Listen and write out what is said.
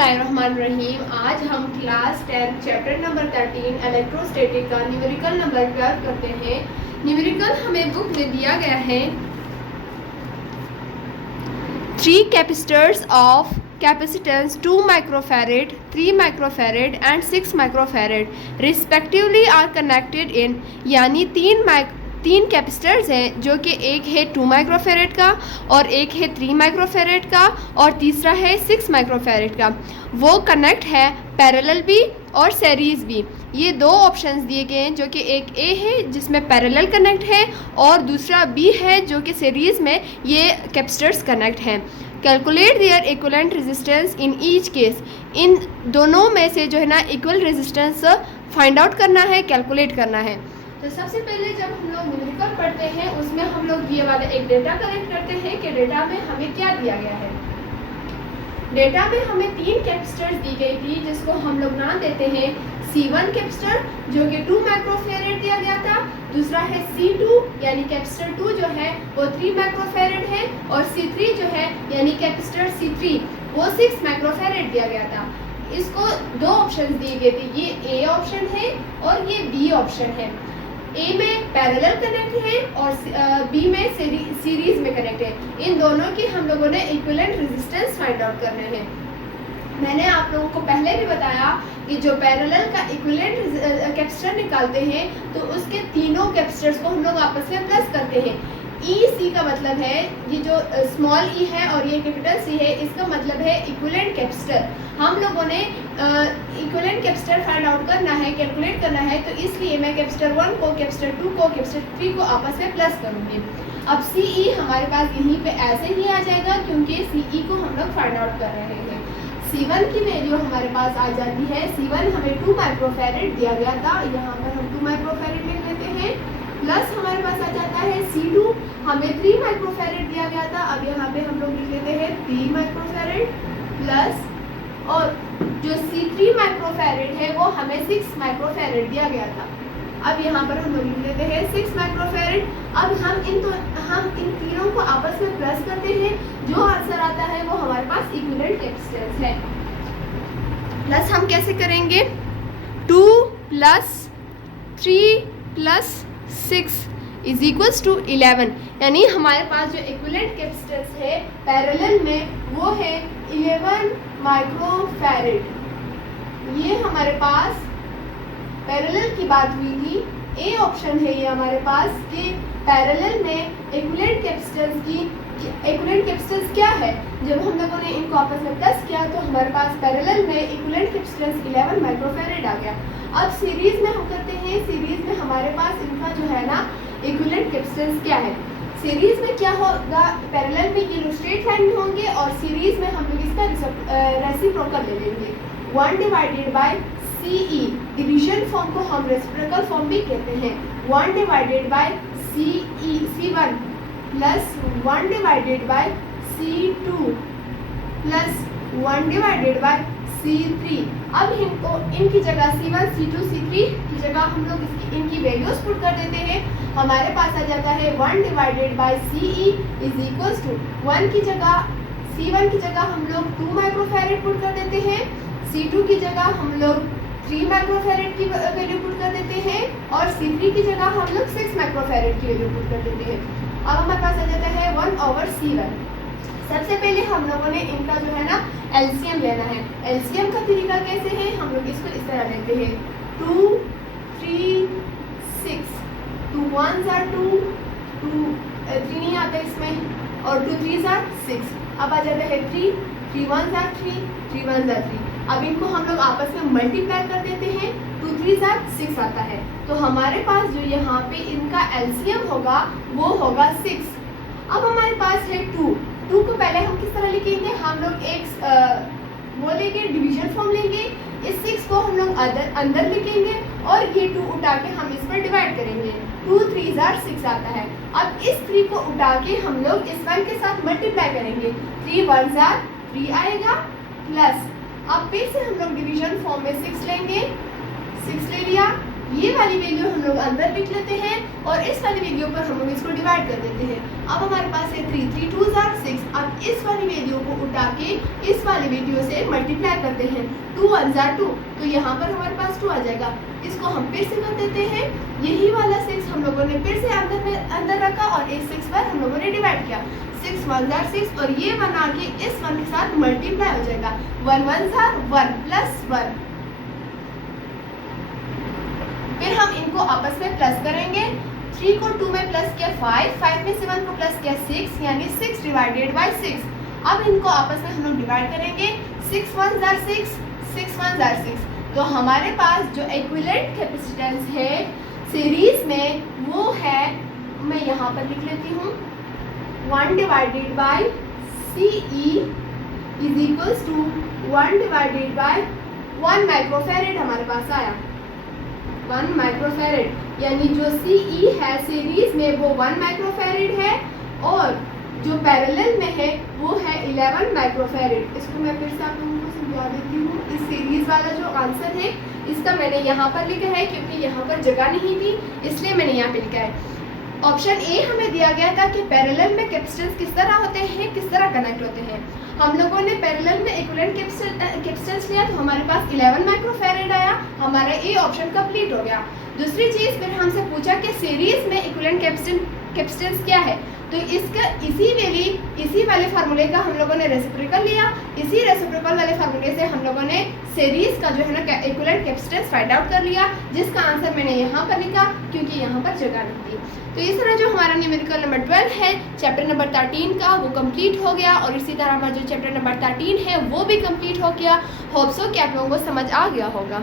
बिस्मिल्लाहिर्रहमानिर्रहीम। आज हम क्लास 10 चैप्टर नंबर 13 इलेक्ट्रोस्टैटिक का न्यूमेरिकल नंबर 12 करते हैं। न्यूमेरिकल हमें बुक में दिया गया है 3 capacitors of capacitance 2 microfarad, 3 microfarad and 6 microfarad respectively are connected in, यानी तीन कैपेसिटर्स हैं जो कि एक है 2 माइक्रोफैरेड का और एक है 3 माइक्रोफैरेड का और तीसरा है 6 माइक्रोफैरेड का। वो कनेक्ट है पैरेलल भी और सीरीज़ भी। ये दो ऑप्शंस दिए गए हैं जो कि एक ए है जिसमें पैरेलल कनेक्ट है और दूसरा बी है जो कि सीरीज़ में ये कैपेसिटर्स कनेक्ट हैं। Calculate their equivalent resistance in each case. इन दोनों में से जो है ना इक्वल रेजिस्टेंस फाइंड आउट करना है, कैलकुलेट करना है। तो सबसे पहले जब हम लोग न्यूमेरिकल पढ़ते हैं उसमें हम लोग ये वाला एक डेटा कलेक्ट करते हैं कि डेटा में हमें क्या दिया गया है। डेटा में हमें 3 कैपेसिटर्स दी गई थी जिसको हम लोग नाम देते हैं C1 कैपेसिटर जो कि 2 माइक्रोफैरेड दिया गया था, दूसरा है C2 यानी कैपेसिटर 2 जो है वो 3 माइक्रोफैरेड है और C3 जो है यानी कैपेसिटर C3 वो 6 माइक्रोफैरेड दिया गया था। इसको दो ऑप्शन दिए गए थे, ये ए ऑप्शन है और ये बी ऑप्शन है। ए में पैरेलल कनेक्ट है और बी में सीरीज में कनेक्ट है। इन दोनों की हम लोगों ने इक्विवेलेंट रेजिस्टेंस फाइंड आउट करने हैं। मैंने आप लोगों को पहले भी बताया कि जो पैरेलल का इक्विवेलेंट कैपेसिटर निकालते हैं तो उसके तीनों कैपेसिटर्स को हम लोग आपस में प्लस करते हैं। ई सी का मतलब है, ये जो स्मॉल ई है और ये कैपिटल सी है, इसका मतलब है इक्विवेलेंट कैपेसिटर। हम लोगों ने इक्विवेलेंट कैपेसिटर फाइंड आउट करना है, कैलकुलेट करना है, तो इसलिए मैं कैपेसिटर 1 को, कैपेसिटर 2 को, कैपेसिटर 3 को आपस में प्लस करूँगी। अब सी ई हमारे पास यहीं पे ऐसे ही आ जाएगा क्योंकि सी ई को हम लोग फाइंड आउट कर रहे हैं। C1 की वैल्यू हमारे पास आ जाती है, C1 हमें 2 माइक्रोफैरेड दिया गया था, यहाँ पर हम 2 माइक्रोफैरेड लिख लेते हैं, प्लस हमारे पास आ जाता है C2 हमें 3 माइक्रोफैरेड दिया गया था, अब यहाँ पे हम लोग लिख लेते हैं 3 माइक्रोफैरेड प्लस, और जो C3 माइक्रोफैरेड है वो हमें 6 माइक्रोफैरेड दिया गया था। अब यहाँ पर हम लोग लिख लेते हैं 6 माइक्रोफैरेड। अब हम इन तीनों को आपस में प्लस करते हैं, जो आंसर आता है वो हमारे पास इक्विवेलेंट कैपेसिटेंस है। प्लस हम कैसे करेंगे, 2 plus 3 plus 6 is equals to 11, यानी हमारे पास जो इक्विवेलेंट कैपेसिटेंस है पैरेलल में वो है 11 माइक्रोफैरेड। ये हमारे पास पैरेलल की बात हुई थी। ए ऑप्शन है ये हमारे पास कि पैरेलल में इक्विवेलेंट कैपेसिटेंस क्या है। जब हम लोगों ने इनको आपस में प्लस किया तो हमारे पास पैरेलल में इक्विवेलेंट कैपेसिटेंस 11 माइक्रोफैरेड आ गया। अब सीरीज में हम करते हैं, सीरीज में हमारे पास इनका जो है ना इक्विवेलेंट कैपेसिटेंस क्या है। सीरीज में क्या होगा, पैरेलल में ये लोग स्ट्रेट लाइन में होंगे और सीरीज में हम लोग इसका रेसिप्रोकल ले लेंगे, 1 divided by CE। Division form को हम रेसिप्रोकल फॉर्म भी कहते हैं। 1 divided bye C1 plus 1 divided bye C2 plus 1 divided bye C3। अब इनको इनकी जगह C1, C2, C3 की जगह हम लोग इनकी वैल्यूज पुट कर देते हैं। हमारे पास आ जाता है 1 divided by CE is equals to 1 की जगह, C1 की जगह हम लोग 2 माइक्रोफैरेड पुट कर देते हैं, C2 की जगह हम लोग 3 माइक्रोफैरेड की वैल्यू पुट कर देते हैं और C3 की जगह हम लोग 6 माइक्रोफैरेड की वैल्यू पुट कर देते हैं। अब हमारे पास आ जाता है 1/C1। सबसे पहले हम लोगों ने इनका जो है ना एलसीएम लेना है। एलसीएम का तरीका कैसे है, हम लोग इसको इस तरह लेते हैं 2 3 6, 2 1s are 2, 3 नहीं आता इसमें, और 2 3s are 6। अब आ जाता है 3 1s are 3, 3 1s are 3। अब इनको हम लोग आपस में मल्टीप्लाई कर देते हैं, 2 3s are 6 आता है। तो हमारे पास जो यहाँ पे इनका एलसीएम होगा वो होगा 6। अब हमारे पास है 2 को पहले हम किस तरह लिखेंगे, हम लोग एक वो लेंगे, डिवीजन फॉर्म लेंगे, इस 6 को हम लोग अंदर लिखेंगे और ये 2 उठा के हम इस पर डिवाइड करेंगे, 2 3s are 6 आता है। अब इस 3 को उठा के हम लोग इस 1 के साथ मल्टीप्लाई करेंगे, 3 1s are 3 आएगा, प्लस अब फिर से हम लोग डिवीजन फॉर्म में 6 लेंगे, 6 ले लिया, ये वाली वैल्यू हम लोग अंदर लिख लेते हैं और इस वाली वैल्यू पर हम लोग इसको डिवाइड कर देते हैं। अब हमारे पास है 3 3 2 6। अब इस वाली वैल्यू को उठा के इस वाली वैल्यू से मल्टीप्लाई करते हैं। 2 1 2, तो यहाँ पर हमारे पास 2 आ जाएगा। इसको हम फिर से कर देते हैं। यही वाला 6 हम लोगों ने फिर से अंदर रखा और इस 6 पर हम लोगों ने डिवाइड किया। 6 1 6 और ये 1 आके इस 1 के साथ मल्टीप्लाई हो जाएगा। 1 1 1 प्लस 1। फिर हम इनको आपस में प्लस करेंगे। 3 को 2 में प्लस किया 5, 5 में 7 को प्लस किया 6, यानी 6 डिवाइडेड बाय 6। अब इनको आपस में हम लोग डिवाइड करेंगे। 6 1 6, 6 1 6। तो हमारे पास जो इक्विवेलेंट कैपेसिटेंस है सीरीज में वो है, मैं यहाँ पर लिख लेती हूँ, 1 divided by CE is equals to 1 divided by 1 microfarad हमारे पास आया। 1 माइक्रोफैरेड, यानी जो CE है सीरीज में वो 1 माइक्रोफैरेड है और जो पैरेलल में है वो है 11 माइक्रोफैरेड। इसको मैं फिर से आप लोगों को समझा देती हूँ। इस सीरीज वाला जो आंसर है इसका मैंने यहाँ पर लिखा है क्योंकि यहाँ पर जगह नहीं थी, इसलिए मैंने यहाँ पे लिखा है। ऑप्शन ए हमें दिया गया था कि पैरेलल में कैपेसिटेंस किस तरह होते हैं, किस तरह कनेक्ट होते हैं। हम लोगों ने पैरेलल में इक्विवेलेंट कैपेसिटेंस लिया तो हमारे पास 11 माइक्रोफैरेड आया। हमारा ए ऑप्शन कंप्लीट हो गया। दूसरी चीज़ फिर हमसे पूछा कि सीरीज में इक्विवेलेंट कैपेसिटेंस क्या है, तो इसका इसी वाले फार्मूले का हम लोगों ने रेसिप्रोकल लिया। इसी रेसिप्रोकल वाले फार्मूले से हम लोगों ने सीरीज का जो है ना इक्विवेलेंट कैपेसिटेंस फाइंड आउट कर लिया, जिसका आंसर मैंने यहाँ पर लिखा क्योंकि यहाँ पर जगह नहीं थी। तो इस तरह जो हमारा न्यूमेरिकल नंबर 12 है चैप्टर नंबर 13 का वो कंप्लीट हो गया और इसी तरह हमारा जो चैप्टर नंबर 13 है वो भी कंप्लीट हो गया। होप सो कि आप लोगों को समझ आ गया होगा।